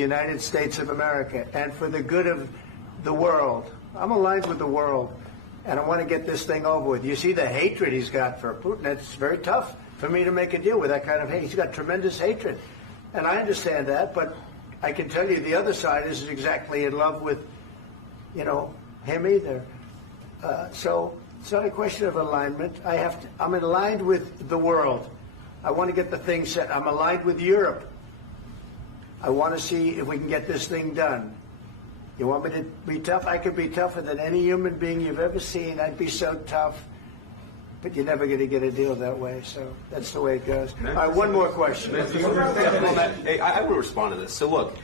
United States of America and for the good of the world. I'm aligned with the world, and I want to get this thing over with. You see the hatred he's got for Putin. It's very tough for me to make a deal with that kind of hate. He's got tremendous hatred, and I understand that, but I can tell you the other side isn't exactly in love with, you know, him either. So it's not a question of alignment. I'm aligned with the world. I want to get the thing set. I'm aligned with Europe. I want to see if we can get this thing done. You want me to be tough? I could be tougher than any human being you've ever seen. I'd be so tough. But you're never going to get a deal that way. So that's the way it goes. All right, one more question. Hey, I will respond to this. So look,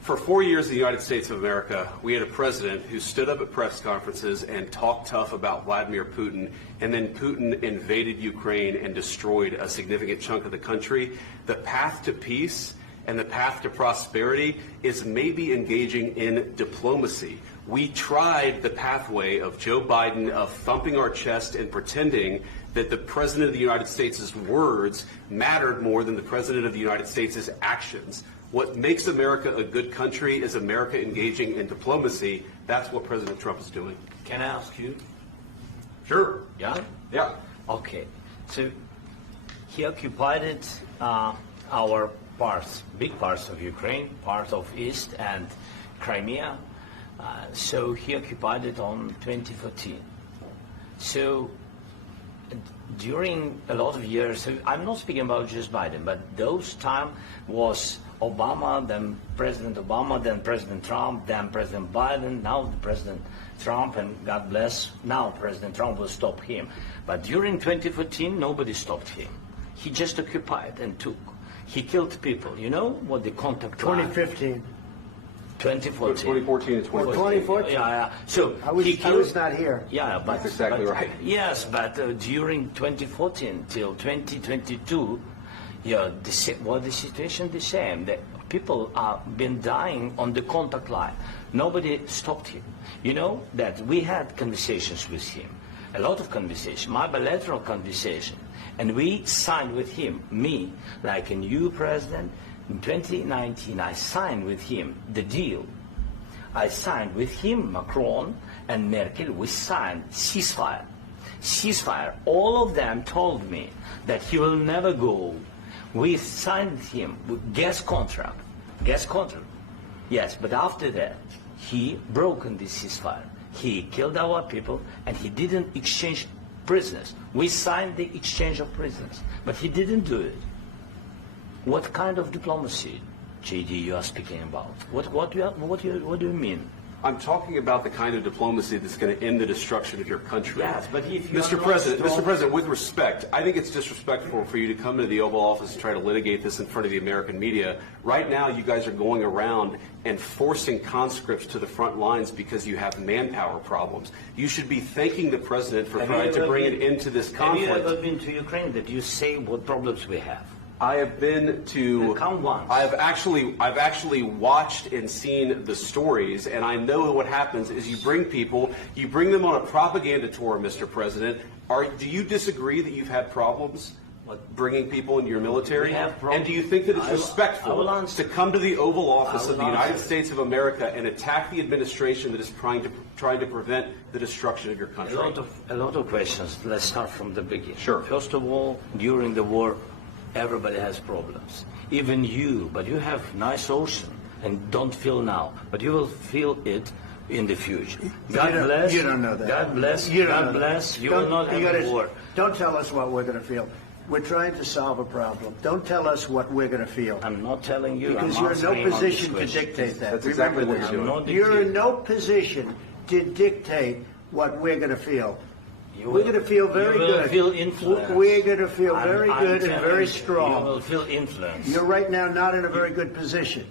for 4 years in the United States of America, we had a president who stood up at press conferences and talked tough about Vladimir Putin, and then Putin invaded Ukraine and destroyed a significant chunk of the country. The path to peace and the path to prosperity is maybe engaging in diplomacy. We tried the pathway of Joe Biden of thumping our chest and pretending that the President of the United States' words mattered more than the President of the United States' actions. What makes America a good country is America engaging in diplomacy. That's what President Trump is doing. Can I ask you? Sure. Yeah? Yeah. Okay. So he occupied it, our parts, big parts of Ukraine, part of East and Crimea. So he occupied it on 2014. So during a lot of years, so I'm not speaking about just Biden, but those time was Obama, then President Obama, then President Trump, then President Biden, now President Trump, and God bless, now President Trump will stop him. But during 2014, nobody stopped him. He just occupied and took. He killed people. You know what the contact 2015. 2014 2014. and 2014. 2014. Yeah. So I was not here. Yeah, but that's exactly right. Yes, but during 2014 till 2022, yeah, the situation the same. The people have been dying on the contact line. Nobody stopped him. You know that we had conversations with him, a lot of conversation, my bilateral conversation, and we signed with him, me, like a new president. In 2019, I signed with him the deal. I signed with him, Macron and Merkel, we signed ceasefire. Ceasefire. All of them told me that he will never go. We signed with him with gas contract. Gas contract. Yes, but after that, he broken this ceasefire. He killed our people and he didn't exchange prisoners. We signed the exchange of prisoners, but he didn't do it. What kind of diplomacy, JD, you are speaking about? What do you mean? I'm talking about the kind of diplomacy that's going to end the destruction of your country. Yes, but if you Mr. President, with respect, I think it's disrespectful for you to come to the Oval Office and try to litigate this in front of the American media. Right now, you guys are going around and forcing conscripts to the front lines because you have manpower problems. You should be thanking the President for trying to bring an end to this conflict. Have you ever been to Ukraine? Did you say what problems we have? I have been to. Come once. I've actually watched and seen the stories, and I know what happens is you bring them on a propaganda tour, Mr. President. Do you disagree that you've had problems bringing people into your military? And do you think that it's respectful to come to the Oval Office of the United States of America and attack the administration that is trying to prevent the destruction of your country? A lot of questions. Let's start from the beginning. Sure. First of all, during the war, everybody has problems. Even you, but you have nice ocean and don't feel now, but you will feel it in the future. God bless. You don't know that. God bless. God bless. You will not have a war. Don't tell us what we're going to feel. We're trying to solve a problem. Don't tell us what we're going to feel. I'm not telling you. Because you're in no position to dictate that. That's exactly what you're doing. You're in no position to dictate what we're going to feel. We're going to feel very good. You will feel influence. We're going to feel very good and very strong. You will feel influence. You're right now not in a very good position.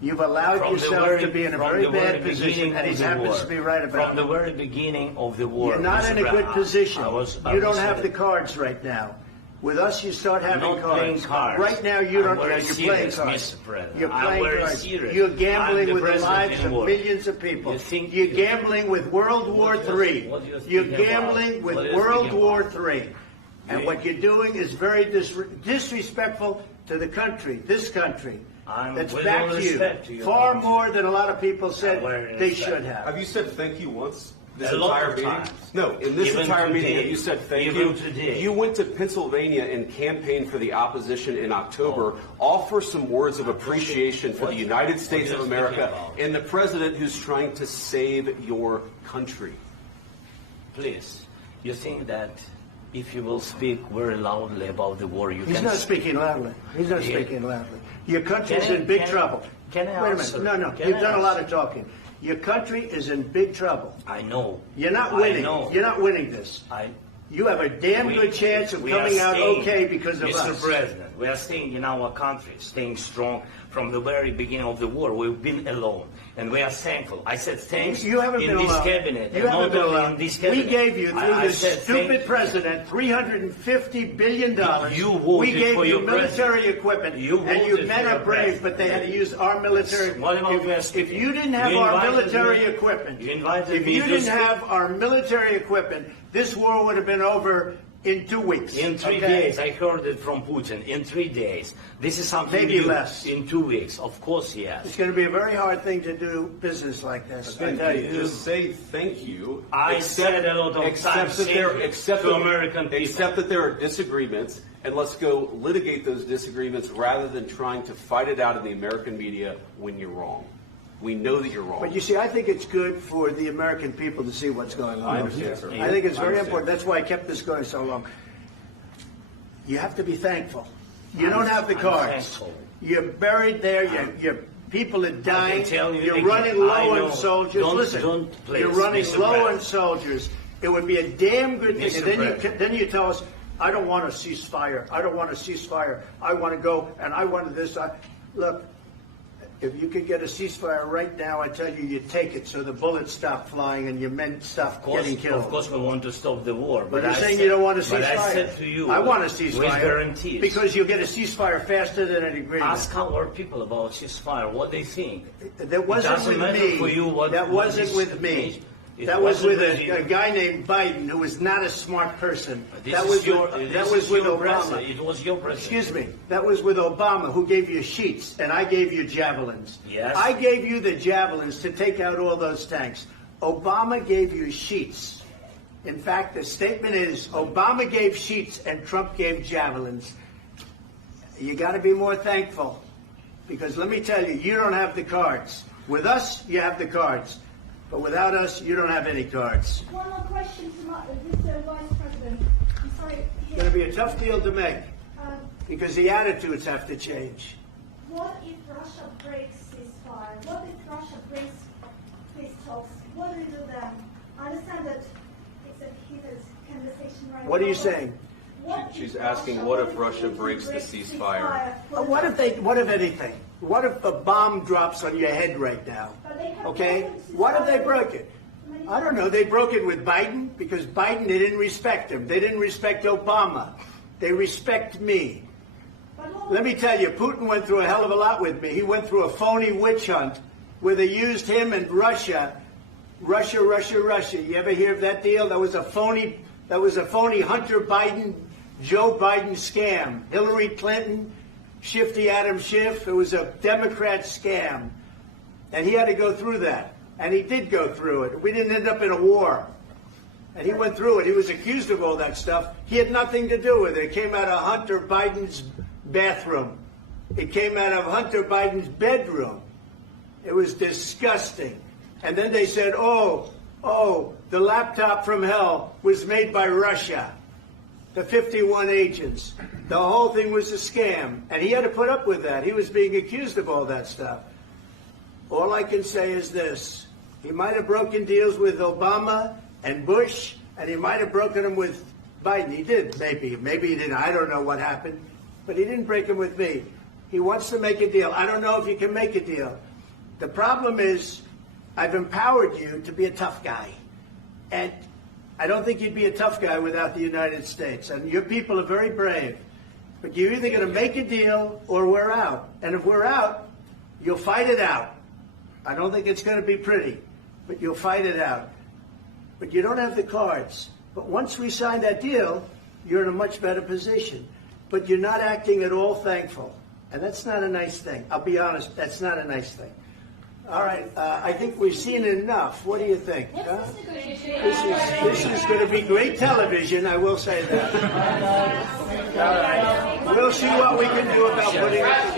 You've allowed yourself to be in a very bad position, and he happens to be right about it. From the very beginning of the war. You're not in a good position. You don't have the cards right now. With us, you start having cards. Right now, you don't. You're playing cards. You're playing cards. You're gambling with the lives of millions of people. You're gambling with World War III. You're gambling with World War III. And what you're doing is very disrespectful to the country, this country. That's with back all to respect to you. your Far country. more than a lot of people said Very they respect. should have. Have you said thank you once? This A lot entire of meeting? times. No, in this Even entire meeting, today. have you said thank Even you? today. You went to Pennsylvania and campaigned for the opposition in October. Offer some words of appreciation for the United States of America and the president who's trying to save your country. Please, you think that if you will speak very loudly about the war, you He's can... not speaking loudly. He's not Yeah. speaking loudly. Your country's Can I- in big can- trouble. can I Wait a answer? minute. No, Can you've I done a lot answer? of talking. Your country is in big trouble. I know. You're not I winning. know. You're not winning this. You have a damn good chance of we are coming out staying, okay because of Mr. us. President, we are staying in our country, staying strong from the very beginning of the war. We've been alone, and we are thankful. I said thanks You haven't in been this alone. cabinet. You and haven't not been only alone. in this We cabinet. gave you, through I this said stupid thank- president, $350 billion. You we voted gave for you your military president. equipment, You and you voted men for are your brave, but they had to use our military. What about West If you didn't have You our invited military me- equipment, you invited if me you to didn't speak- have our military equipment, this war would have been over in 2 weeks. In 3 okay? days, I heard it from Putin. In 3 days, this is something Maybe new. less. In 2 weeks, of course, yes. It's going to be a very hard thing to do business like this. I tell you. Just say thank you. I said a lot of times that there, thank you except to that- American people. Except that there are disagreements, and let's go litigate those disagreements rather than trying to fight it out in the American media when you're wrong. We know that you're wrong. But you see, I think it's good for the American people to see what's going on. I understand, sir. I think it's I very understand. important. That's why I kept this going so long. You have to be thankful. You don't have the I'm cards. thankful. You're buried there. Your people are dying. tell you You're again, running I low know. on soldiers. Don't- Listen, don't, please, you're running Mr. low on President. soldiers. It would be a damn good thing. Mr. And then President. then you tell us, I don't want a ceasefire. I don't want a ceasefire. I want to go, and I want this. Look, if you could get a ceasefire right now, I tell you, you take it so the bullets stop flying and your men stop getting killed. Of course, we want to stop the war. But you're I saying said- you don't want a ceasefire. But I said to you, I want a with ceasefire. guarantees. Because you'll get a ceasefire faster than an agreement. Ask our people about ceasefire, what they think. That wasn't doesn't with matter me. for you what- that what wasn't this with me. means. It That was wasn't with with a you. guy named Biden who was not a smart person. This That is was your, with, this that was is with your Obama. president. It was your president. Excuse me. That was with Obama, who gave you sheets, and I gave you javelins. Yes. I gave you the javelins to take out all those tanks. Obama gave you sheets. In fact, the statement is Obama gave sheets and Trump gave javelins. You got to be more thankful, because let me tell you, you don't have the cards. With us, you have the cards. But without us, you don't have any cards. One more question to Mr. Vice President. I'm sorry. It's going to be a tough deal to make, Um, because the attitudes have to change. what if Russia breaks ceasefire? What if Russia breaks peace talks? What do we do then? I understand that it's a heated conversation right now. What are you but saying? what if She's asking, what if Russia Putin breaks the ceasefire? What if anything? What if a bomb drops on your head right now? But they have Okay? broken ceasefire. What if they broke it? I don't know. They broke it with Biden because Biden, they didn't respect him. They didn't respect Obama. They respect me. But what- Let me tell you, Putin went through a hell of a lot with me. He went through a phony witch hunt where they used him and Russia. Russia. You ever hear of that deal? That was a phony Hunter Biden, Joe Biden scam. Hillary Clinton, Shifty Adam Schiff. It was a Democrat scam. And he had to go through that. And he did go through it. We didn't end up in a war. And he went through it. He was accused of all that stuff. He had nothing to do with it. It came out of Hunter Biden's bathroom. It came out of Hunter Biden's bedroom. It was disgusting. And then they said, oh, the laptop from hell was made by Russia. The 51 agents. The whole thing was a scam. And he had to put up with that. He was being accused of all that stuff. All I can say is this. He might have broken deals with Obama and Bush, and he might have broken them with Biden. He did, maybe. Maybe he didn't. I don't know what happened. But he didn't break them with me. He wants to make a deal. I don't know if he can make a deal. The problem is I've empowered you to be a tough guy. And I don't think you'd be a tough guy without the United States. And your people are very brave. But you're either going to make a deal or we're out. And if we're out, you'll fight it out. I don't think it's going to be pretty, but you'll fight it out. But you don't have the cards. But once we sign that deal, you're in a much better position. But you're not acting at all thankful. And that's not a nice thing. I'll be honest, that's not a nice thing. All right, I think we've seen enough. What do you think? Huh? This is going to be great television, I will say that. All right. We'll see what we can do about putting it